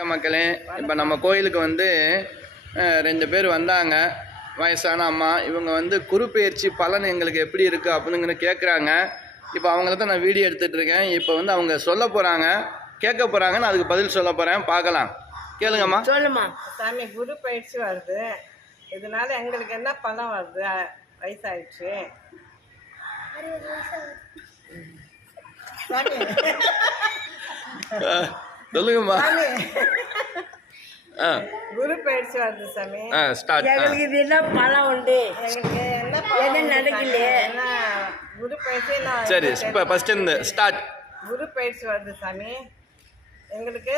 மக்களே, இப்போ நம்ம கோயிலுக்கு வந்து 2 பேர் வந்தாங்க. வயசான அம்மா. இவங்க வந்து குருப்பெயர்ச்சி பலன் எங்களுக்கு எப்படி இருக்குது அப்படின்னு கேட்குறாங்க. இப்போ அவங்கள தான் நான் வீடியோ எடுத்துகிட்ருக்கேன். இப்போ வந்து அவங்க சொல்ல போகிறாங்க, கேட்க போகிறாங்க. நான் அதுக்கு பதில் சொல்ல போகிறேன், பார்க்கலாம். கேளுங்கம்மா. சொல்லுமா. சாமி, குரு பயிற்சி வருது, இதனால எங்களுக்கு என்ன பலன் வருது? வயசாயிடுச்சு. சொல்லுங்கம்மா. குரு பயிற்சி வருது சாமி. எங்களுக்கு இது என்ன பலம் உண்டு? எங்களுக்கு என்ன நடக்கலையே? என்ன குரு பயிற்சி? சரி, இப்போ ஃபர்ஸ்ட் இருந்து ஸ்டார்ட். குரு பயிற்சி வருது சாமி. எங்களுக்கு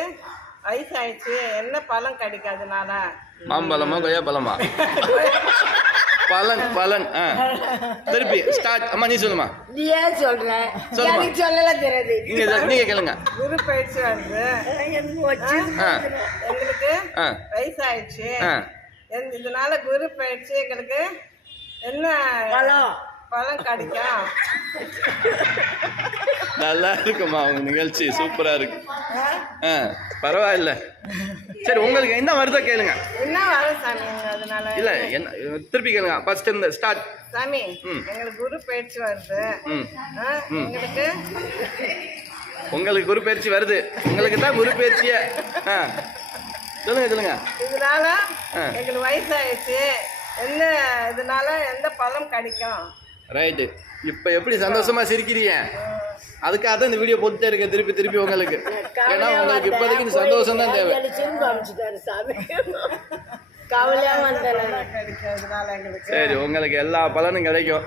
வயசாயிடுச்சு, என்ன பலன் கிடைக்காதுனால? மாம்பழமா கொய்யா பழமா? பலன் பலன். திருப்பி ஸ்டார்ட். அம்மா நீ சொல்லுமா. நீ ஏன் சொல்ற? எனக்கு சொல்லலாம் தெரியாது. நீங்க கேளுங்க. குரு பயிற்சி வருது, எங்களுக்கு வயசாயிடுச்சு, இதனால குரு பயிற்சி எங்களுக்கு என்ன பலன் கிடைக்கும்? நல்லா இருக்குமா உங்க நிகழ்ச்சி, சூப்பரா இருக்கு. பரவாயில்ல. சரி, உங்களுக்கு என்ன வருதோ கேளுங்க. என்ன வரும் சாமி? அதனால இல்ல என்ன, திருப்பி கேளுங்க. ஃபர்ஸ்ட் இருந்து ஸ்டார்ட். சாமி, எங்களுக்கு குரு பயிற்சி வருது, உங்களுக்கு குரு பயிற்சி வருது, உங்களுக்கு தான் குரு பயிற்சியே. சொல்லுங்க சொல்லுங்க. இதனால எங்களுக்கு வயசாயிடுச்சு, என்ன இதனால எந்த பலன் கிடைக்கும்? ரைட்டு. இப்போ எப்படி சந்தோஷமா சிரிக்கிறீங்க? அதுக்காக தான் இந்த வீடியோ போட்டுட்டே இருக்கேன் திருப்பி திருப்பி உங்களுக்கு. ஏன்னா உங்களுக்கு இப்போதைக்கு சந்தோஷம் தான் தேவை. கிடைக்கும், சரி, உங்களுக்கு எல்லா பலனும் கிடைக்கும்.